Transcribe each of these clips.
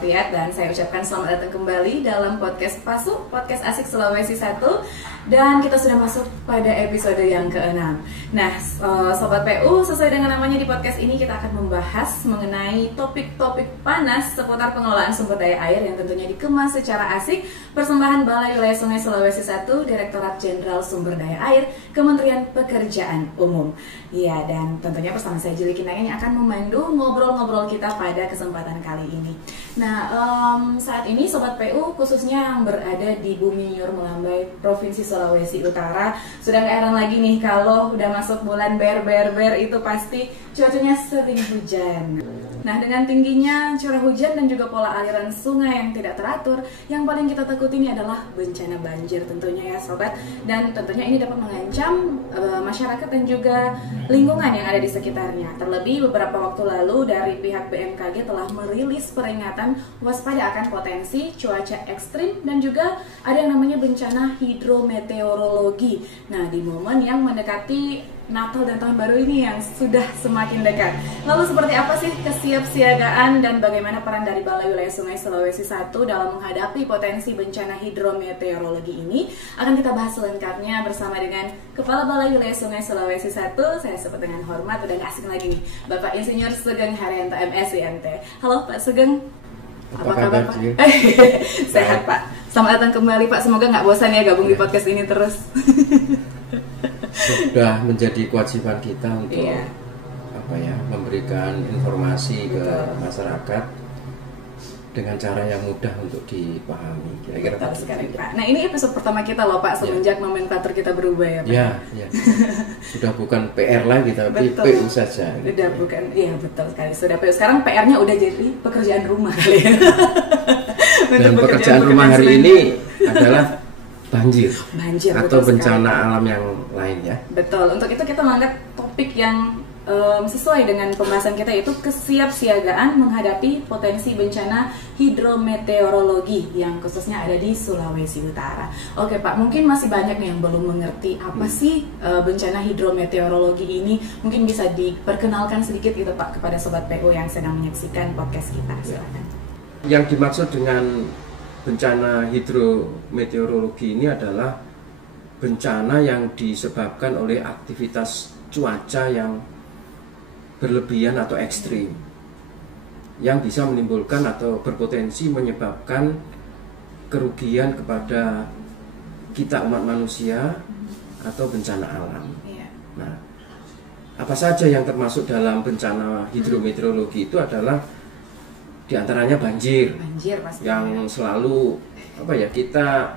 walafiat, dan saya ucapkan selamat datang kembali dalam podcast PASU, Podcast Asik Sulawesi 1. Dan kita sudah masuk pada episode yang ke-6. Nah, Sobat PU, sesuai dengan namanya di podcast ini kita akan membahas mengenai topik-topik panas seputar pengelolaan sumber daya air yang tentunya dikemas secara asik. Persembahan Balai Wilayah Sungai Sulawesi 1, Direktorat Jenderal Sumber Daya Air, Kementerian Pekerjaan Umum. Ya, dan tentunya bersama saya Jili Kinangan yang akan memandu ngobrol-ngobrol kita pada kesempatan kali ini. Nah, saat ini Sobat PU khususnya yang berada di Bumi Nyur Melambai, Provinsi Sulawesi Utara, sudah gak heran lagi nih kalau udah masuk bulan ber itu pasti cuacanya sering hujan. Nah, dengan tingginya curah hujan dan juga pola aliran sungai yang tidak teratur, yang paling kita takuti ini adalah bencana banjir tentunya ya Sobat. Dan tentunya ini dapat mengancam masyarakat dan juga lingkungan yang ada di sekitarnya. Terlebih beberapa waktu lalu dari pihak BMKG telah merilis peringatan waspada akan potensi cuaca ekstrim dan juga ada yang namanya bencana hidrometeorologi. Nah, di momen yang mendekati Natal dan Tahun Baru ini yang sudah semakin dekat. Lalu seperti apa sih kesiapsiagaan dan bagaimana peran dari Balai Wilayah Sungai Sulawesi 1 dalam menghadapi potensi bencana hidrometeorologi ini? Akan kita bahas selengkapnya bersama dengan Kepala Balai Wilayah Sungai Sulawesi 1. Saya sebut dengan hormat, udah gak asing lagi nih, Bapak Insinyur Sugeng Haryanto MSIMT. Halo Pak Sugeng. Apa kabar Pak? Sehat Pak. Selamat datang kembali Pak. Semoga nggak bosan ya gabung di podcast ini terus. Sudah menjadi kewajiban kita untuk memberikan informasi ke masyarakat dengan cara yang mudah untuk dipahami. Kira-kira betul sekali Pak. Nah, ini episode pertama kita loh Pak semenjak nomenklatur kita berubah ya Pak. Ya. Sudah bukan PR lagi tapi betul. PU saja. Udah bukan, iya betul sekali. Sudah PU. Sekarang PR-nya udah jadi pekerjaan rumah kali ya. Dan pekerjaan rumah hari ini adalah banjir atau bencana alam yang lain ya. Betul. Untuk itu kita mengangkat topik yang sesuai dengan pembahasan kita, yaitu kesiapsiagaan menghadapi potensi bencana hidrometeorologi yang khususnya ada di Sulawesi Utara. Oke Pak, mungkin masih banyak nih yang belum mengerti apa sih bencana hidrometeorologi ini. Mungkin bisa diperkenalkan sedikit gitu Pak kepada Sobat PU yang sedang menyaksikan podcast kita. Silakan. Yang dimaksud dengan bencana hidrometeorologi ini adalah bencana yang disebabkan oleh aktivitas cuaca yang berlebihan atau ekstrim yang bisa menimbulkan atau berpotensi menyebabkan kerugian kepada kita umat manusia atau bencana alam. Nah, apa saja yang termasuk dalam bencana hidrometeorologi itu adalah diantaranya banjir yang selalu kita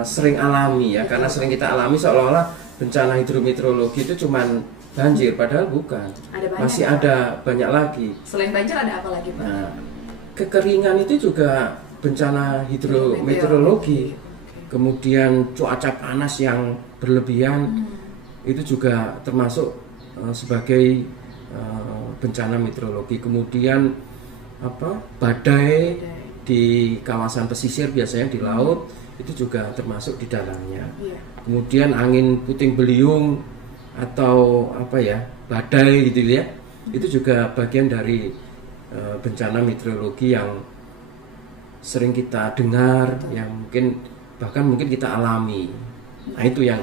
sering alami ya, karena sering kita alami seolah-olah bencana hidrometeorologi itu cuman banjir, padahal bukan. Masih ada banyak lagi. Selain banjir ada apa lagi Pak? Nah, kekeringan itu juga bencana hidrometeorologi. Kemudian cuaca panas yang berlebihan itu juga termasuk sebagai bencana meteorologi. Kemudian badai di kawasan pesisir biasanya di laut itu juga termasuk di dalamnya. Kemudian angin puting beliung atau badai gitu ya, itu juga bagian dari bencana meteorologi yang sering kita dengar, yang mungkin kita alami. Nah, itu yang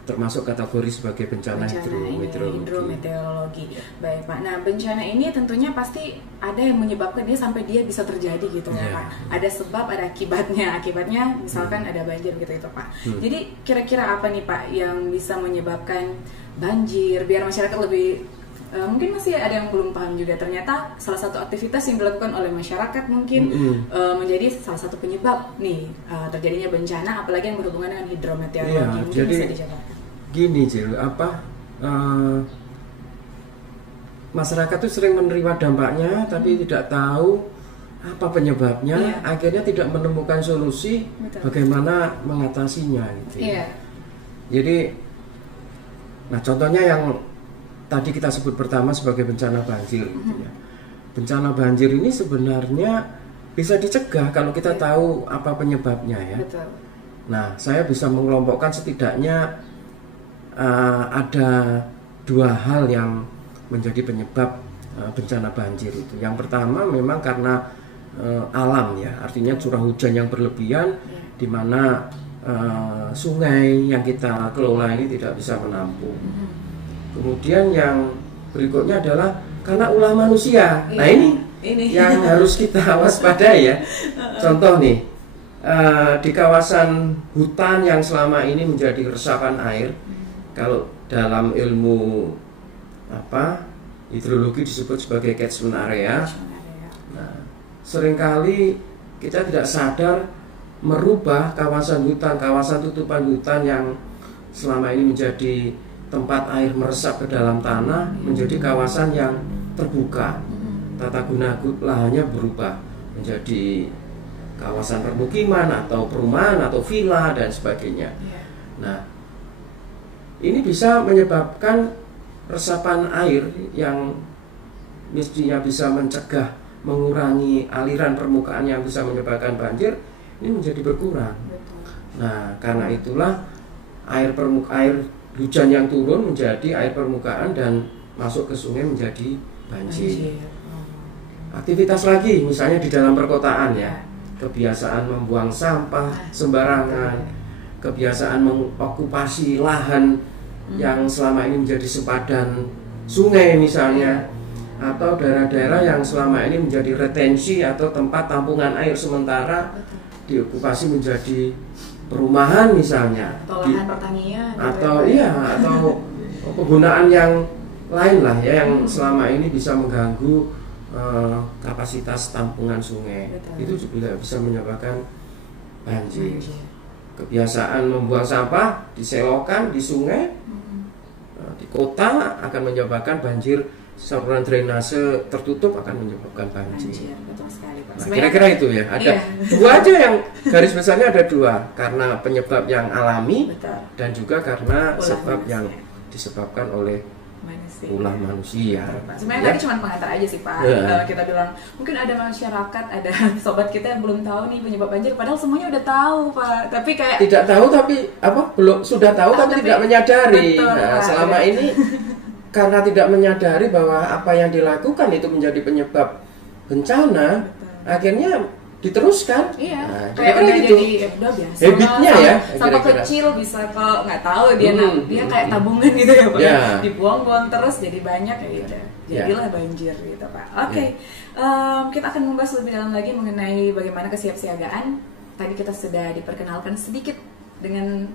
termasuk kategori sebagai bencana hidrometeorologi. Baik Pak. Nah, bencana ini tentunya pasti ada yang menyebabkan dia sampai dia bisa terjadi gitu ya Pak. Ada sebab, ada akibatnya. Akibatnya misalkan ada banjir gitu itu Pak. Jadi kira-kira apa nih Pak yang bisa menyebabkan banjir biar masyarakat lebih mungkin masih ada yang belum paham juga, ternyata salah satu aktivitas yang dilakukan oleh masyarakat mungkin menjadi salah satu penyebab nih terjadinya bencana, apalagi yang berhubungan dengan hidrometeorologi. Mungkin jadi bisa dijabarkan. Gini Jil, masyarakat tuh sering menerima dampaknya tapi tidak tahu apa penyebabnya, akhirnya tidak menemukan solusi bagaimana mengatasinya gitu. Jadi contohnya yang tadi kita sebut pertama sebagai bencana banjir gitu ya. Bencana banjir ini sebenarnya bisa dicegah kalau kita tahu apa penyebabnya ya. Nah, saya bisa mengelompokkan setidaknya ada dua hal yang menjadi penyebab bencana banjir itu. Yang pertama memang karena alam ya, artinya curah hujan yang berlebihan di mana sungai yang kita kelola ini tidak bisa menampung. Kemudian yang berikutnya adalah karena ulah manusia. Nah ini yang harus kita waspadai ya. Contoh nih, di kawasan hutan yang selama ini menjadi resapan air, kalau dalam ilmu hidrologi disebut sebagai catchment area. Nah, seringkali kita tidak sadar merubah kawasan hutan, kawasan tutupan hutan yang selama ini menjadi tempat air meresap ke dalam tanah menjadi kawasan yang terbuka. Tata guna lahannya berubah menjadi kawasan permukiman atau perumahan atau villa dan sebagainya. Nah, ini bisa menyebabkan resapan air yang mestinya bisa mencegah, mengurangi aliran permukaan yang bisa menyebabkan banjir, ini menjadi berkurang. Nah, karena itulah air hujan yang turun menjadi air permukaan dan masuk ke sungai menjadi banjir. Aktivitas lagi, misalnya di dalam perkotaan ya, kebiasaan membuang sampah sembarangan, kebiasaan mengokupasi lahan yang selama ini menjadi sempadan sungai misalnya, atau daerah-daerah yang selama ini menjadi retensi atau tempat tampungan air sementara diokupasi menjadi perumahan misalnya, atau lahan pertanian, atau atau penggunaan yang lain lah ya, yang selama ini bisa mengganggu kapasitas tampungan sungai. Itu juga bisa menyebabkan banjir. Kebiasaan membuang sampah diselokan di sungai, di kota akan menyebabkan banjir. Saluran drainase tertutup akan menyebabkan banjir. Betul sekali, Pak. Nah, kira-kira itu ya. Ada dua aja yang garis besarnya ada dua, karena penyebab yang alami dan juga karena sebab yang disebabkan oleh ulah manusia. Sebenarnya tadi cuma pengantar aja sih Pak. Kita bilang mungkin ada masyarakat, ada sobat kita yang belum tahu nih penyebab banjir, padahal semuanya udah tahu Pak. Tapi kayak tidak tahu, tapi belum sudah tahu tapi tidak menyadari. Betul, nah, selama ini karena tidak menyadari bahwa apa yang dilakukan itu menjadi penyebab bencana, akhirnya diteruskan. Nah, kayak udah gitu. Jadi udah biasa. Habitnya ya. Sampai kecil bisa kalau nggak tahu dia kayak tabungan gitu ya Pak. Dibuang-buang terus jadi banyak ya gitu. Jadilah banjir gitu Pak. Oke. Kita akan membahas lebih dalam lagi mengenai bagaimana kesiapsiagaan. Tadi kita sudah diperkenalkan sedikit dengan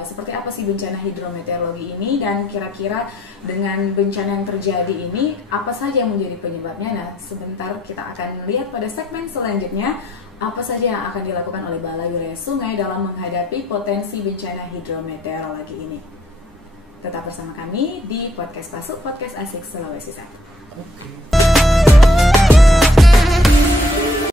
seperti apa sih bencana hidrometeorologi ini, dan kira-kira dengan bencana yang terjadi ini apa saja yang menjadi penyebabnya. Nah, sebentar kita akan lihat pada segmen selanjutnya apa saja yang akan dilakukan oleh Balai Wilayah Sungai dalam menghadapi potensi bencana hidrometeorologi ini. Tetap bersama kami di Podcast Pasuk, Podcast Asik Sulawesi Selatan.